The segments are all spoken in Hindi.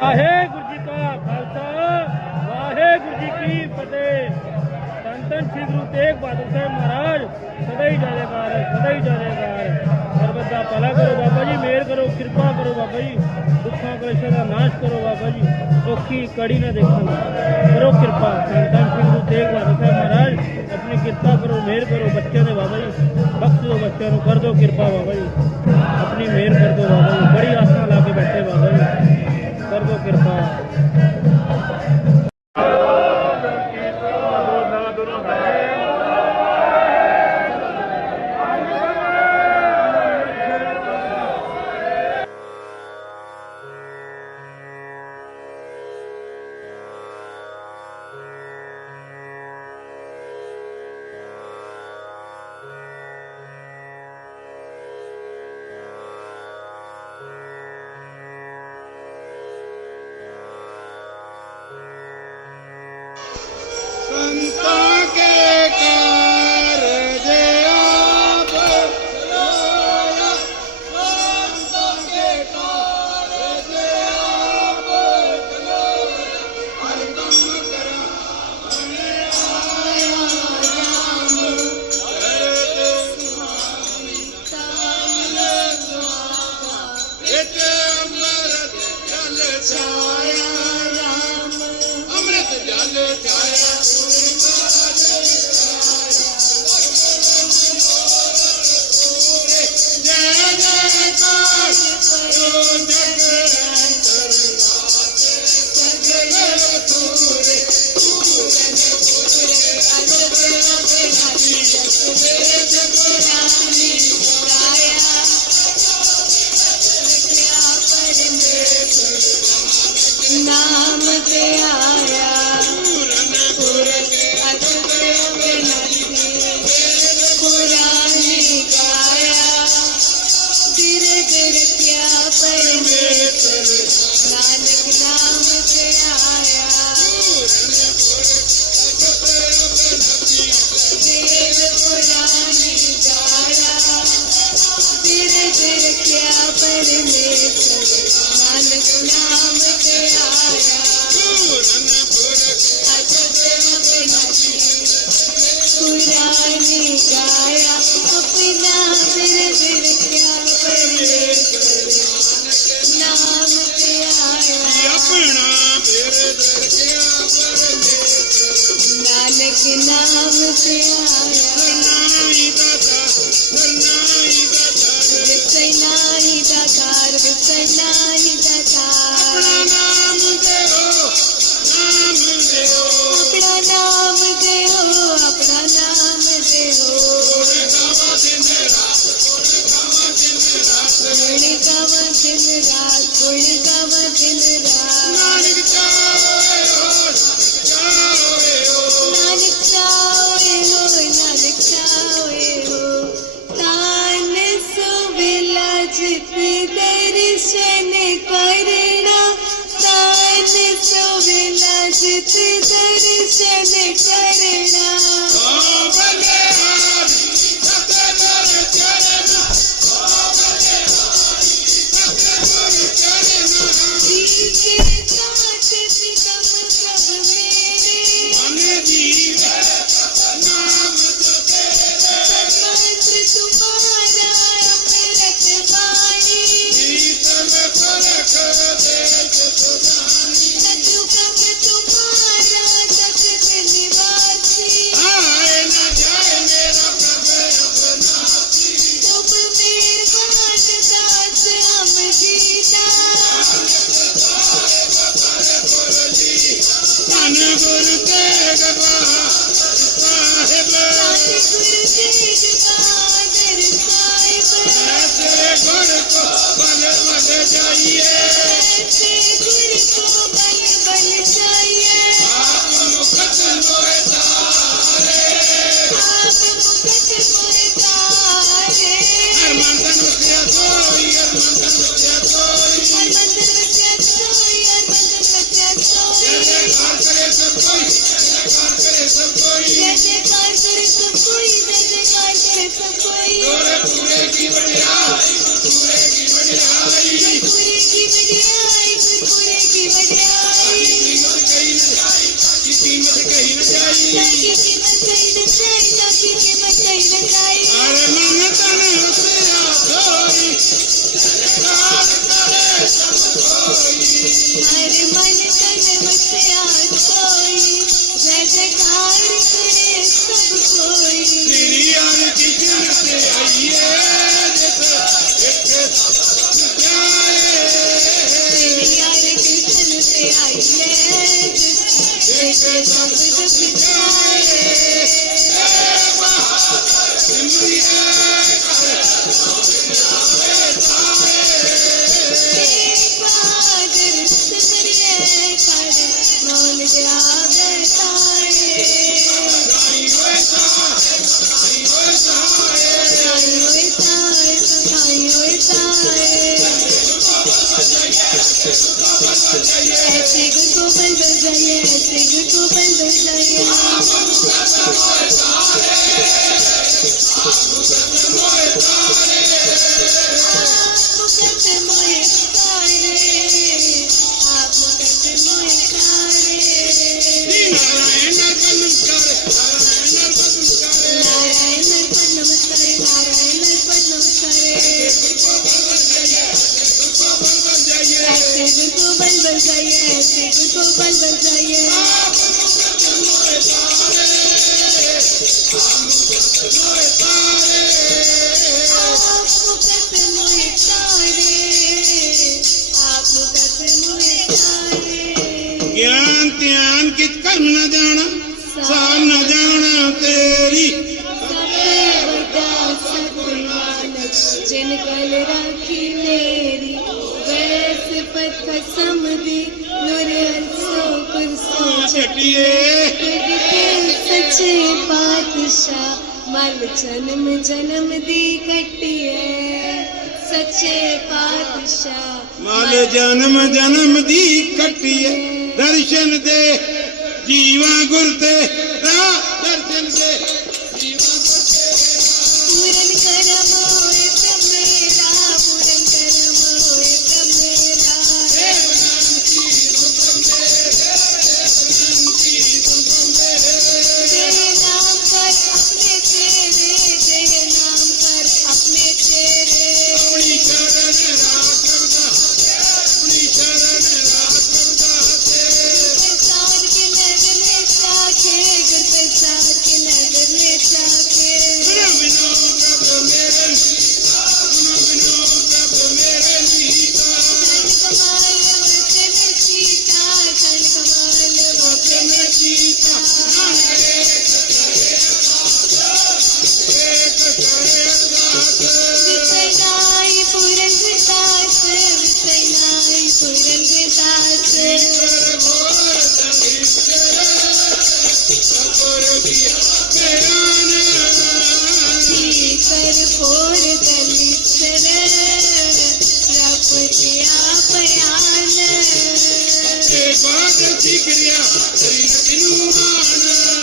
वाहे गुरु जी का खालसा, वाहे जी की फतेह। धन धन श्री गुरु तेग बहादुर साहब महाराज सदा ही जायकार सदा ही जायकार। सरबदा भला करो बाबा जी, मेहर करो, कृपा करो बाबा जी, दुखों कलशा का नाश करो बाबा जी औखी कड़ी ना देखा करो कृपा। धन धन श्री गुरु तेग बहादुर साहब महाराज, अपनी कृपा करो, मेहर करो बच्चों ने बाबा जी। बख्श दो बच्चों को कर दो कृपा बाबा जी। अपनी मेहर कर दो बाबा जी। बड़ी आसा ला के बैठे बाबा जी। Irfan. Yeah. नाम से आया नाम दाता Bebek kalp, bebek kalp, bebek kalp, bebek kalp, bebek kalp, bebek kalp, bebek kalp, Shri Guru Pandajaya, Shri Guru ਧਿਆਨ ਧਿਆਨ ਕਿਤ ਕਰ ਨਾ ਜਾਣਾ? ਸਾਰ ਨਾ ਜਾਣਾ ਤੇਰੀ। ਸਤੇ ਵਰਤਾ ਸਤਗੁਰ ਨਾਨਕ ਜਿਨ ਕਲ ਰਾਖੀ ਮੇਰੀ ਵੈਸ ਪਤ ਕਸਮ ਦੀ ਨੂਰ ਹੰਸੋ ਪਰ ਸੋ ਛਟਿਏ। ਕਿਤੇ ਸੱਚੇ ਪਾਤਸ਼ਾਹ ਮਲ ਜਨਮ ਜਨਮ ਦੀ ਕਟਿਏ। ਸੱਚੇ ਪਾਤਸ਼ਾਹ ਮਲ ਜਨਮ ਜਨਮ ਦੀ ਕਟਿਏ। दर्शन दे जीवा गुर दे दर्शन दे।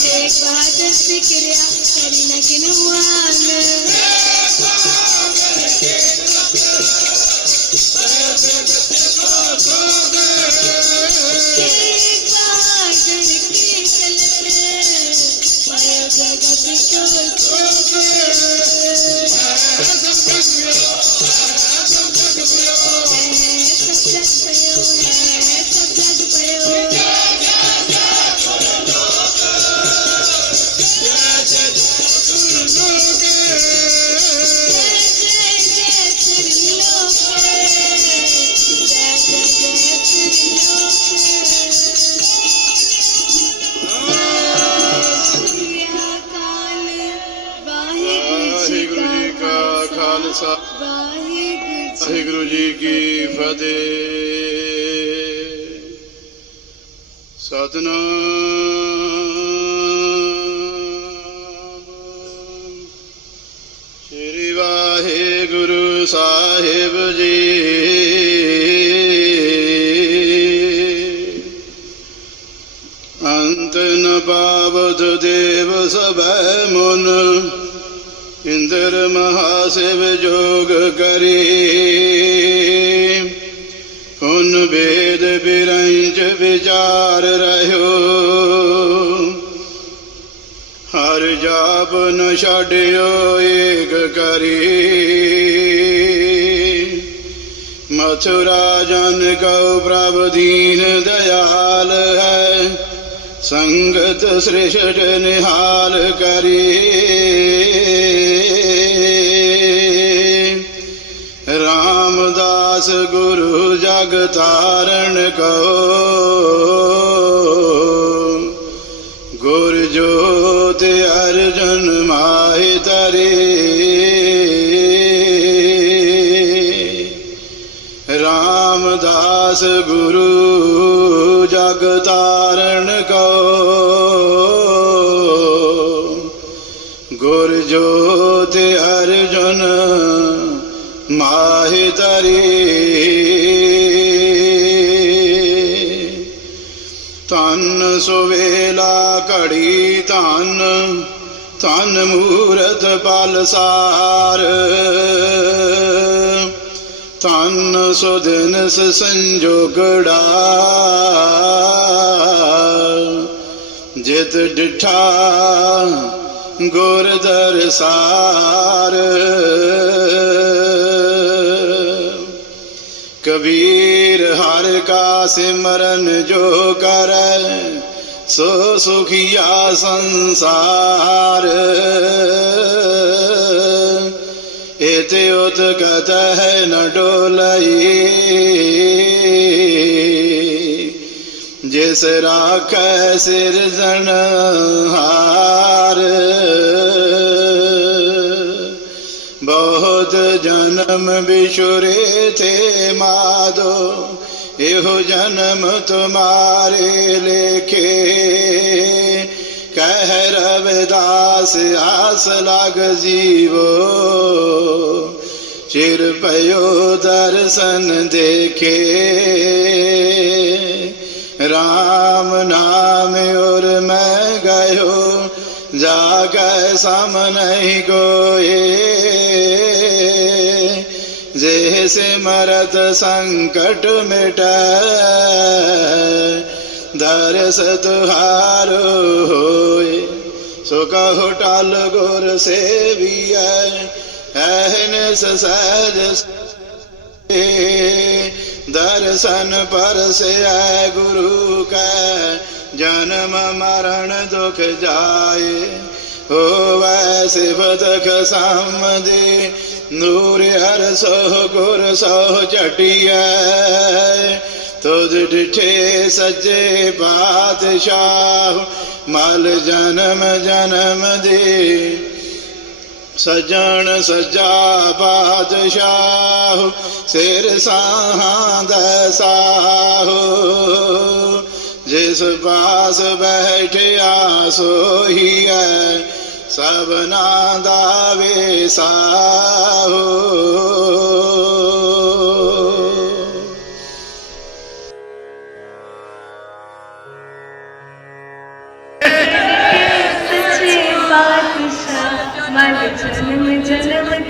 Take bath, take care, carry like in a one. Hallelujah. Sahib ji. ਅੰਤ ਨ ਬਾਬਦ ਦੇਵ ਸਭੈ ਮਨ, ਇੰਦਰ ਮਹਾਸਿਵ ਜੋਗ ਕਰੀ। ਹੁਨ ਵੇਦ ਬਿਰੰਜ ਵਿਚਾਰ ਰਹਿਓ। ਜਾਪ ਨ ਛੱਡਿਓ ਏਕ ਕਰੀ। ਮਥੁਰਾ ਜਨ ਕਉ ਪ੍ਰਭ ਦੀਨ ਦਇਆਲ ਹੈ, ਸੰਗਤ ਸ੍ਰਿਸ਼ਟ ਨਿਹਾਲ ਕਰੀ। ਰਾਮਦਾਸ ਗੁਰੂ ਜਗ ਤਾਰਨ ਕੋ ਦਾਸ ਗੁਰੂ ਜਗ ਤਾਰਨ ਕੋ। ਗੁਰ ਜੋਤ ਅਰਜਨ ਮਾਹਿ ਤਰੀ ਤਨ ਸੁਵੇਲਾ ਘੜੀ ਤਨ ਤਨ ਮੂਰਤ ਪਲ ਸਾਰ। तन सुदिन से संजोगड़ा जित डिठा गुर दरसार। कबीर हर का सिमरन जो कर सो सुखिया संसार। कत है न डोलई जिस राख सिरजन हार बहुत जन्म बिछुरे थे माधो एहो जन्म तुम्हारे लेखे रविदास आस लाग जीवो। चिर पयो दर्शन देखे। राम नाम और मैं गयो, जाग सम नहीं गोए जैसे मरत संकट मिट दरस तुहारो होए। ਸੋ ਕਹੁ ਟਲ ਗੁਰ ਸੇਵੀਐ ਐਹਨ ਸਸਜ ਦਰਸ਼ਨ ਪਰਸਿਐ ਗੁਰੂ ਕੈ, ਜਨਮ ਮਰਨ ਦੁਖ ਜਾਏ, ਹੋਵੈ ਸਿਵਤਕ ਸਾਮਦੇ ਨੂਰ ਹਰ ਸੋ ਗੁਰ ਸੋ ਝਟਿਐ, ਤੁਧ ਡਿਠੇ ਸਜੇ ਬਾਦਸ਼ਾਹ तुझ डिठे सज्जे बादशाह मल जन्म जन्म दे। सजन सजा बादशाह सिर साहां। दसाहो जिस पास बैठिया सोही। जन्म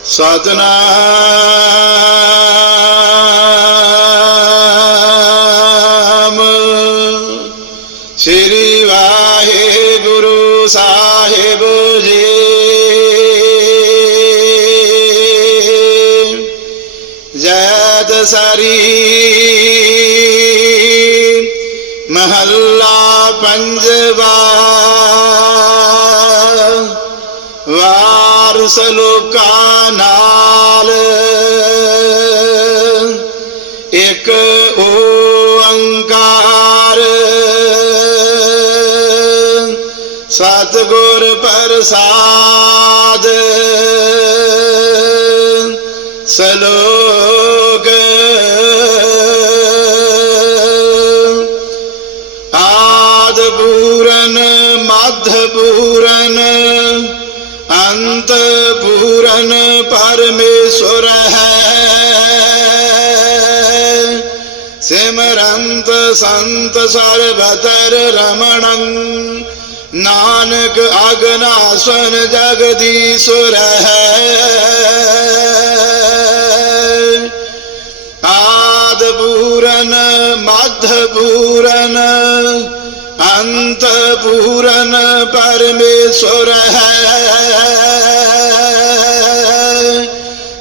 साधना श्री वाहे गुरु साहेब जी। जय दसारी ਵਾਰਸ ਨਾਲ ਇੱਕ ਓੰਕਾਰ। ਸਤਿਗੁਰ ਪ੍ਰਸਾਦ। ਸਲੋਕ संत सर्वतर रमणं। नानक अग्नासन जगदीश्वर आदपूरन अंत अंतपूरन परमेश्वर है।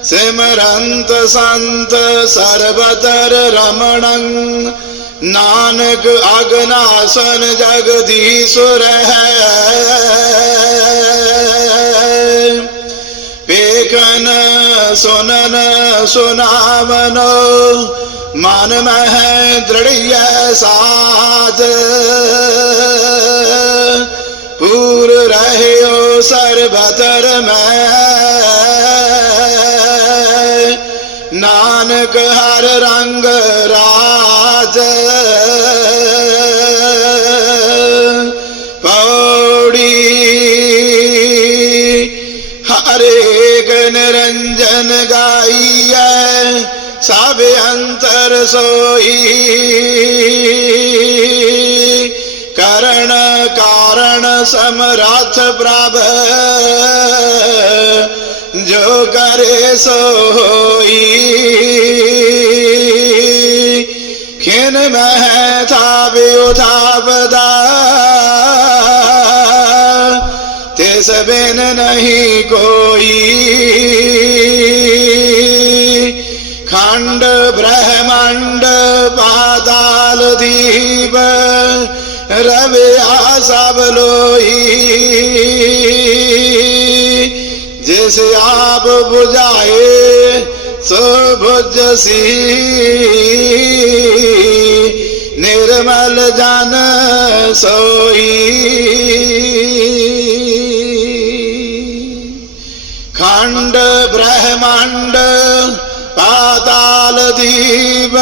सिमरंत संत सर्वतर रमणं। ਨਾਨਕ ਅਗਨਾਸਨ ਜਗਦੀਸ਼ੁਰ ਹੈ। ਵੇਖਨ ਸੁਨਨ ਸੁਨਾਵਨੋ, ਮਨ ਮਹਿ ਦ੍ਰਿੜੀਐ ਸਾਧ। ਪੂਰ ਰਹਿਓ ਸਰਬਤਰ ਮੈਂ। ਨਾਨਕ ਹਰ ਰੰਗ ਰਾਜ पौड़ी हरे गणरंजन गाइया सब अंतर सोई। करण कारण समराथ प्राभ जो करे सोई। किन महता व्युधापदा तिस बिन नहीं कोई। खंड ब्रह्मांड पाताल दीप रविया सब लोही जिसे आप बुझाए, सो भुजसी मल जान सोई। खंड ब्रह्मांड पाताल दीप,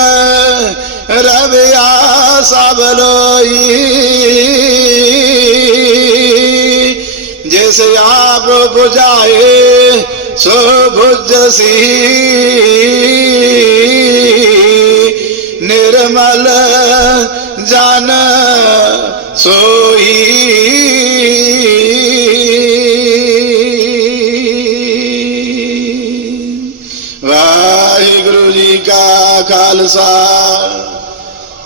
रविया सब लोई। जैसे आप बुझाए सो भुजसी निर्मल ਜਨ ਸੋਈ। ਵਾਹਿਗੁਰੂ ਜੀ ਕਾ ਖਾਲਸਾ,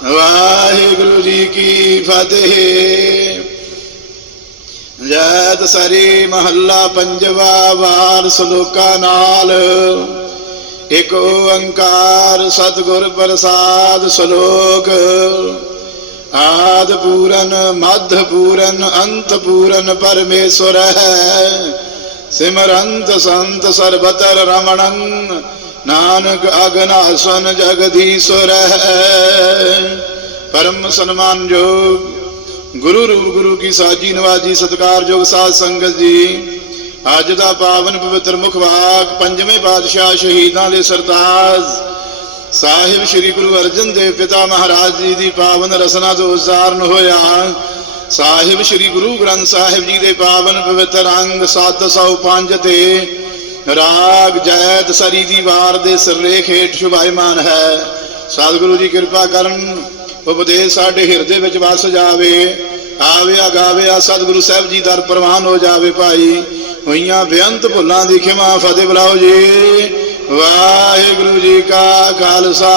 ਵਾਹਿਗੁਰੂ ਜੀ ਕੀ ਫਤਿਹ। ਜੈਤ ਸਰੀ ਮਹੱਲਾ ਪੰਜਵਾ ਵਾਰ ਸ਼ਲੋਕਾਂ ਨਾਲ ਇਕ ਓੰਕਾਰ ਸਤਿਗੁਰ ਪ੍ਰਸਾਦ ਸ਼ਲੋਕ ਆਦ ਪੂਰਨ ਮਧ ਪੂਰਨ ਅੰਤ ਪੂਰਨ ਪਰਮੇਸ਼ਵਰ ਹੈ ਸਿਮਰੰਤ ਸੰਤ ਸਰਬਤਰ ਰਮਣੰ ਨਾਨਕ ਅਗਨਾਸਨ ਜਗਦੀਸ਼ਵਰ ਹੈ ਪਰਮ ਸਨਮਾਨ ਜੋਗ ਗੁਰੂ ਰੂਪ ਗੁਰੂ ਕੀ ਸਾਜੀ ਨਵਾਜੀ ਸਤਕਾਰਯੋਗ ਸਾਧ ਸੰਗਤ ਜੀ ਅੱਜ ਦਾ ਪਾਵਨ ਪਵਿੱਤਰ ਮੁਖਵਾਕ ਪੰਜਵੇਂ ਪਾਤਸ਼ਾਹ ਸ਼ਹੀਦਾਂ ਦੇ ਸਰਤਾਜ ਸਾਹਿਬ ਸ੍ਰੀ ਗੁਰੂ ਅਰਜਨ ਦੇਵ ਪਿਤਾ ਮਹਾਰਾਜ ਜੀ ਦੀ ਪਾਵਨ ਰਸਨਾ ਤੋਂ ਉਚਾਰਨ ਹੋਇਆ, ਸਾਹਿਬ ਸ੍ਰੀ ਗੁਰੂ ਗ੍ਰੰਥ ਸਾਹਿਬ ਜੀ ਦੇ ਪਾਵਨ ਪਵਿੱਤਰ ਅੰਗ 705 ਤੇ ਰਾਗ ਜੈਤ ਸਰੀ ਦੀ ਵਾਰ ਦੇ ਸਿਰਲੇਖ ਹੇਠ ਸ਼ੁਭਾਇਮਾਨ ਹੈ। ਸਤਿਗੁਰੂ ਜੀ ਕਿਰਪਾ ਕਰਨ, ਉਪਦੇਸ਼ ਸਾਡੇ ਹਿਰਦੇ ਵਿੱਚ ਵਸ ਜਾਵੇ ਆਵਿਆ ਗਾਵਿਆ ਸਤਿਗੁਰੂ ਸਾਹਿਬ ਜੀ ਦਰ ਪ੍ਰਵਾਨ ਹੋ ਜਾਵੇ ਭਾਈ। ਹੋਈਆਂ ਬੇਅੰਤ ਭੁੱਲਾਂ ਦੀ ਖਿਮਾ ਫਤਿਹ ਬੁਲਾਓ ਜੀ। ਵਾਹਿਗੁਰੂ ਜੀ ਕਾ ਖਾਲਸਾ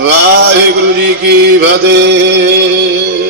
ਵਾਹਿਗੁਰੂ ਜੀ ਕੀ ਫਤਿਹ